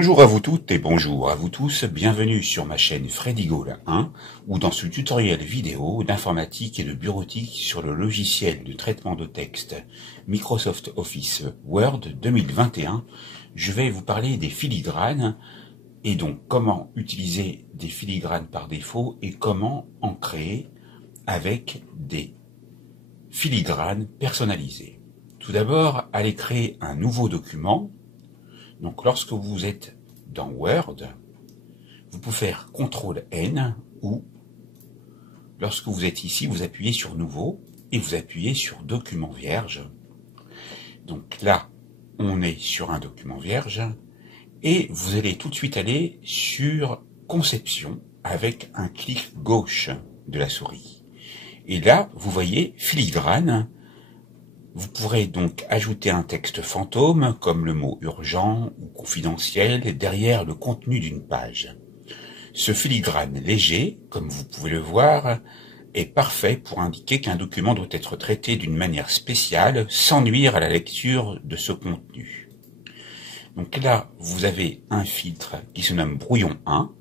Bonjour à vous toutes et bonjour à vous tous, bienvenue sur ma chaîne Freddy Gall 1 ou dans ce tutoriel vidéo d'informatique et de bureautique sur le logiciel de traitement de texte Microsoft Office Word 2021. Je vais vous parler des filigranes et donc comment utiliser des filigranes par défaut et comment en créer avec des filigranes personnalisés. Tout d'abord, allez créer un nouveau document. Donc lorsque vous êtes dans Word, vous pouvez faire CTRL-N ou lorsque vous êtes ici, vous appuyez sur Nouveau et vous appuyez sur Document vierge. Donc là, on est sur un document vierge et vous allez tout de suite aller sur Conception avec un clic gauche de la souris. Et là, vous voyez Filigrane. Vous pourrez donc ajouter un texte fantôme, comme le mot urgent ou confidentiel, derrière le contenu d'une page. Ce filigrane léger, comme vous pouvez le voir, est parfait pour indiquer qu'un document doit être traité d'une manière spéciale, sans nuire à la lecture de ce contenu. Donc là, vous avez un filtre qui se nomme Brouillon 1,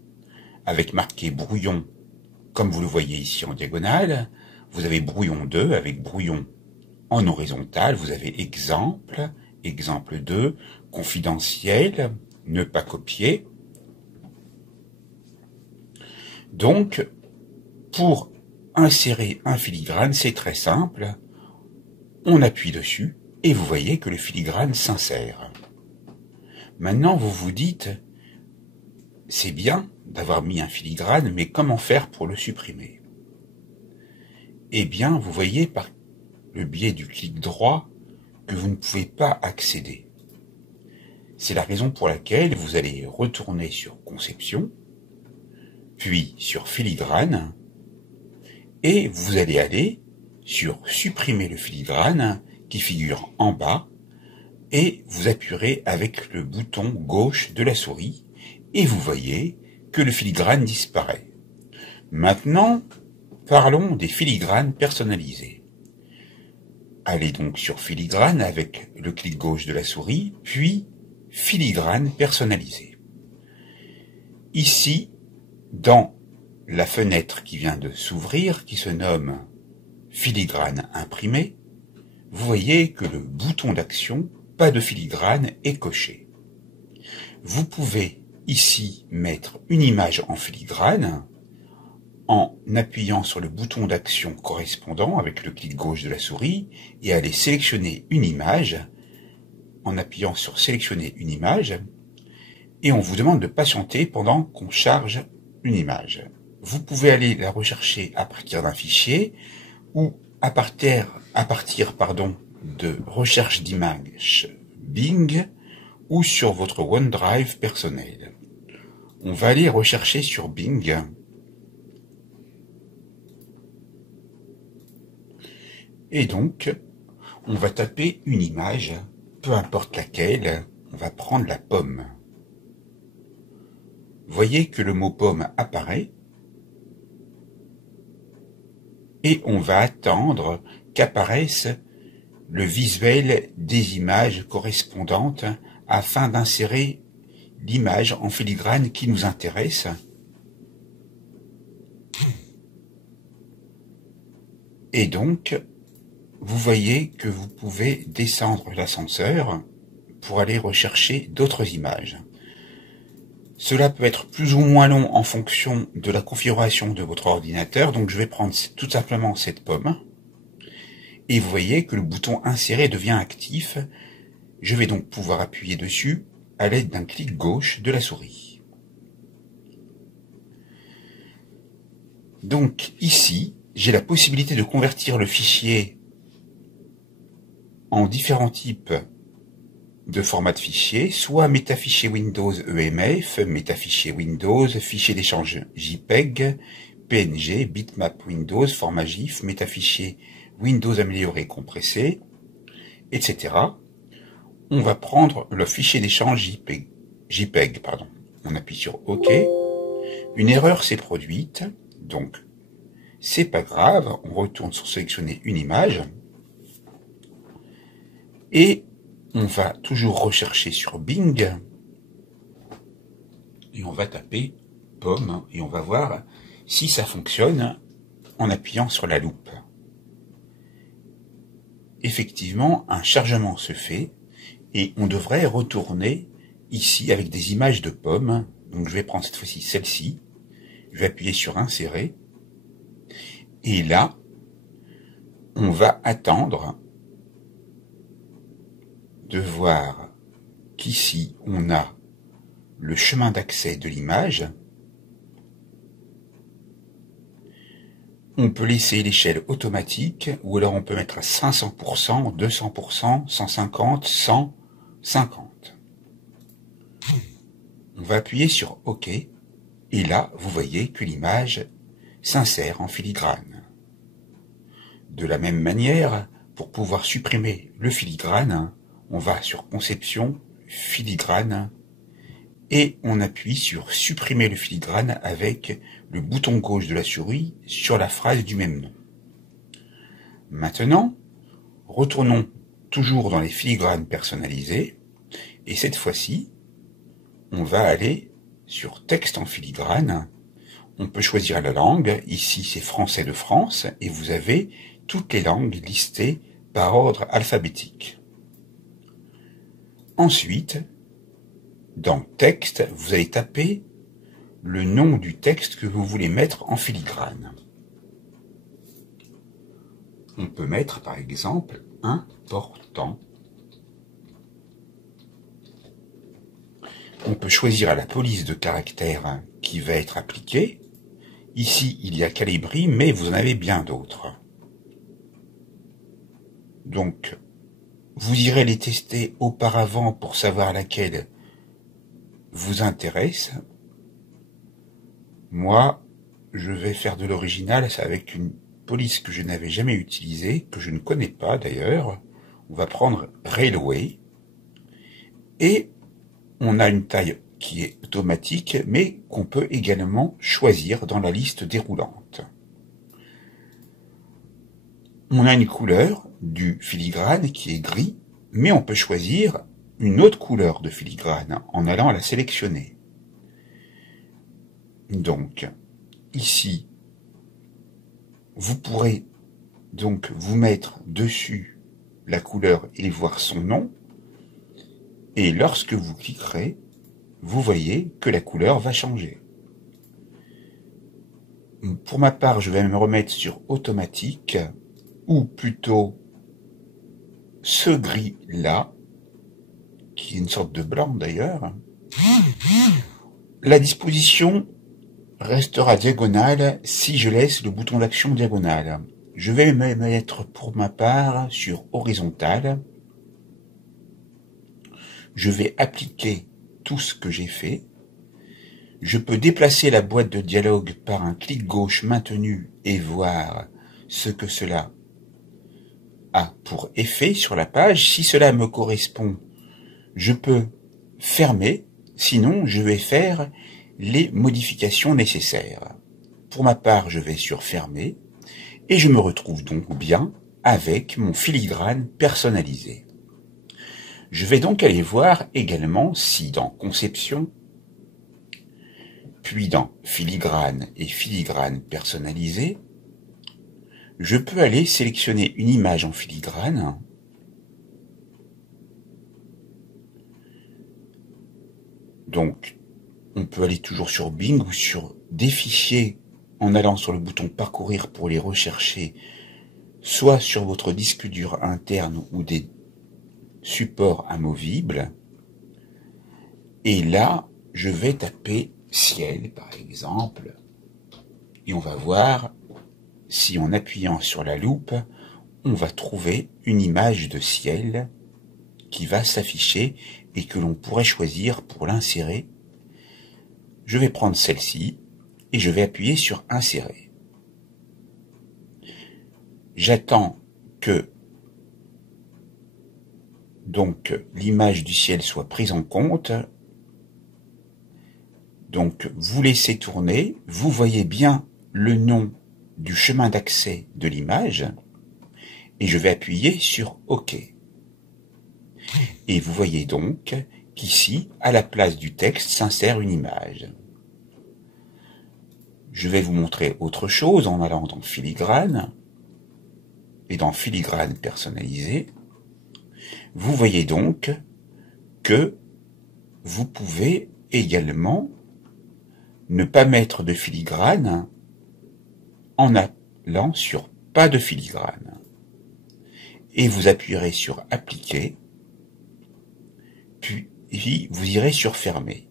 avec marqué Brouillon, comme vous le voyez ici en diagonale. Vous avez Brouillon 2, avec Brouillon en horizontal, vous avez exemple, exemple 2, confidentiel, ne pas copier. Donc, pour insérer un filigrane, c'est très simple. On appuie dessus et vous voyez que le filigrane s'insère. Maintenant, vous vous dites, c'est bien d'avoir mis un filigrane, mais comment faire pour le supprimer? Eh bien, vous voyez par le biais du clic droit que vous ne pouvez pas accéder. C'est la raison pour laquelle vous allez retourner sur Conception, puis sur Filigrane, et vous allez aller sur Supprimer le filigrane qui figure en bas, et vous appuierez avec le bouton gauche de la souris, et vous voyez que le filigrane disparaît. Maintenant, parlons des filigranes personnalisés. Allez donc sur Filigrane avec le clic gauche de la souris, puis Filigrane personnalisé. Ici, dans la fenêtre qui vient de s'ouvrir, qui se nomme Filigrane imprimé, vous voyez que le bouton d'action, pas de filigrane, est coché. Vous pouvez ici mettre une image en filigrane, en appuyant sur le bouton d'action correspondant avec le clic gauche de la souris et aller sélectionner une image en appuyant sur sélectionner une image et on vous demande de patienter pendant qu'on charge une image. Vous pouvez aller la rechercher à partir d'un fichier ou à partir de recherche d'images Bing ou sur votre OneDrive personnel. On va aller rechercher sur Bing. Et donc, on va taper une image, peu importe laquelle, on va prendre la pomme. Voyez que le mot pomme apparaît, et on va attendre qu'apparaisse le visuel des images correspondantes afin d'insérer l'image en filigrane qui nous intéresse. Et donc, vous voyez que vous pouvez descendre l'ascenseur pour aller rechercher d'autres images. Cela peut être plus ou moins long en fonction de la configuration de votre ordinateur, donc je vais prendre tout simplement cette pomme. Et vous voyez que le bouton insérer devient actif. Je vais donc pouvoir appuyer dessus à l'aide d'un clic gauche de la souris. Donc ici, j'ai la possibilité de convertir le fichier en différents types de formats de fichiers, soit métafichier Windows EMF, métafichier Windows, fichier d'échange JPEG, PNG, bitmap Windows, format GIF, métafichier Windows amélioré compressé, etc. On va prendre le fichier d'échange JPEG. On appuie sur OK. Une erreur s'est produite, donc c'est pas grave, on retourne sur sélectionner une image. Et on va toujours rechercher sur Bing et on va taper pomme et on va voir si ça fonctionne en appuyant sur la loupe. Effectivement, un chargement se fait et on devrait retourner ici avec des images de pommes. Donc je vais prendre cette fois-ci celle-ci, je vais appuyer sur insérer et là on va attendre de voir qu'ici on a le chemin d'accès de l'image. On peut laisser l'échelle automatique, ou alors on peut mettre à 500%, 200%, 150, 100, 50. On va appuyer sur OK, et là, vous voyez que l'image s'insère en filigrane. De la même manière, pour pouvoir supprimer le filigrane, on va sur Conception, Filigrane, et on appuie sur supprimer le filigrane avec le bouton gauche de la souris sur la phrase du même nom. Maintenant, retournons toujours dans les filigranes personnalisés et cette fois-ci, on va aller sur texte en filigrane. On peut choisir la langue, ici c'est français de France et vous avez toutes les langues listées par ordre alphabétique. Ensuite, dans texte, vous allez taper le nom du texte que vous voulez mettre en filigrane. On peut mettre par exemple important. On peut choisir la police de caractère qui va être appliquée. Ici, il y a Calibri, mais vous en avez bien d'autres. Donc, vous irez les tester auparavant pour savoir laquelle vous intéresse. Moi, je vais faire de l'original, c'est avec une police que je n'avais jamais utilisée, que je ne connais pas d'ailleurs. On va prendre Railway, et on a une taille qui est automatique, mais qu'on peut également choisir dans la liste déroulante. On a une couleur du filigrane qui est gris, mais on peut choisir une autre couleur de filigrane en allant la sélectionner. Donc, ici, vous pourrez donc vous mettre dessus la couleur et voir son nom. Et lorsque vous cliquerez, vous voyez que la couleur va changer. Pour ma part, je vais me remettre sur automatique, ou plutôt ce gris-là, qui est une sorte de blanc d'ailleurs. La disposition restera diagonale si je laisse le bouton d'action diagonale. Je vais me mettre pour ma part sur horizontal. Je vais appliquer tout ce que j'ai fait. Je peux déplacer la boîte de dialogue par un clic gauche maintenu et voir ce que cela a pour effet sur la page. Si cela me correspond, je peux fermer, sinon je vais faire les modifications nécessaires. Pour ma part, je vais sur fermer et je me retrouve donc bien avec mon filigrane personnalisé. Je vais donc aller voir également si dans Conception, puis dans Filigrane et Filigrane personnalisé, je peux aller sélectionner une image en filigrane. Donc, on peut aller toujours sur Bing ou sur des fichiers en allant sur le bouton parcourir pour les rechercher, soit sur votre disque dur interne ou des supports amovibles. Et là, je vais taper ciel, par exemple, et on va voir si en appuyant sur la loupe, on va trouver une image de ciel qui va s'afficher et que l'on pourrait choisir pour l'insérer. Je vais prendre celle-ci et je vais appuyer sur insérer. J'attends que donc l'image du ciel soit prise en compte. Donc vous laissez tourner, vous voyez bien le nom du chemin d'accès de l'image et je vais appuyer sur OK. Et vous voyez donc qu'ici, à la place du texte, s'insère une image. Je vais vous montrer autre chose en allant dans Filigrane et dans Filigrane personnalisé. Vous voyez donc que vous pouvez également ne pas mettre de filigrane en allant sur pas de filigrane. Et vous appuierez sur appliquer, puis vous irez sur fermer.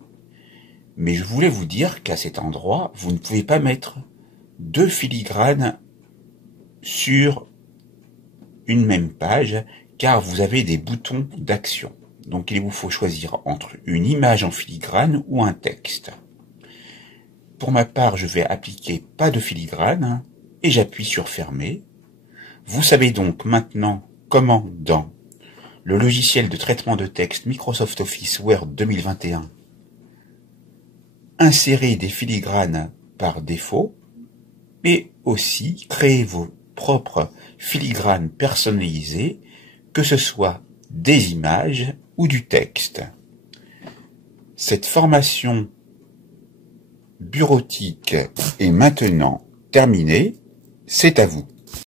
Mais je voulais vous dire qu'à cet endroit, vous ne pouvez pas mettre deux filigranes sur une même page, car vous avez des boutons d'action. Donc il vous faut choisir entre une image en filigrane ou un texte. Pour ma part, je vais appliquer pas de filigrane et j'appuie sur fermer. Vous savez donc maintenant comment, dans le logiciel de traitement de texte Microsoft Office Word 2021, insérer des filigranes par défaut et aussi créer vos propres filigranes personnalisés, que ce soit des images ou du texte. Cette formation bureautique est maintenant terminée, c'est à vous.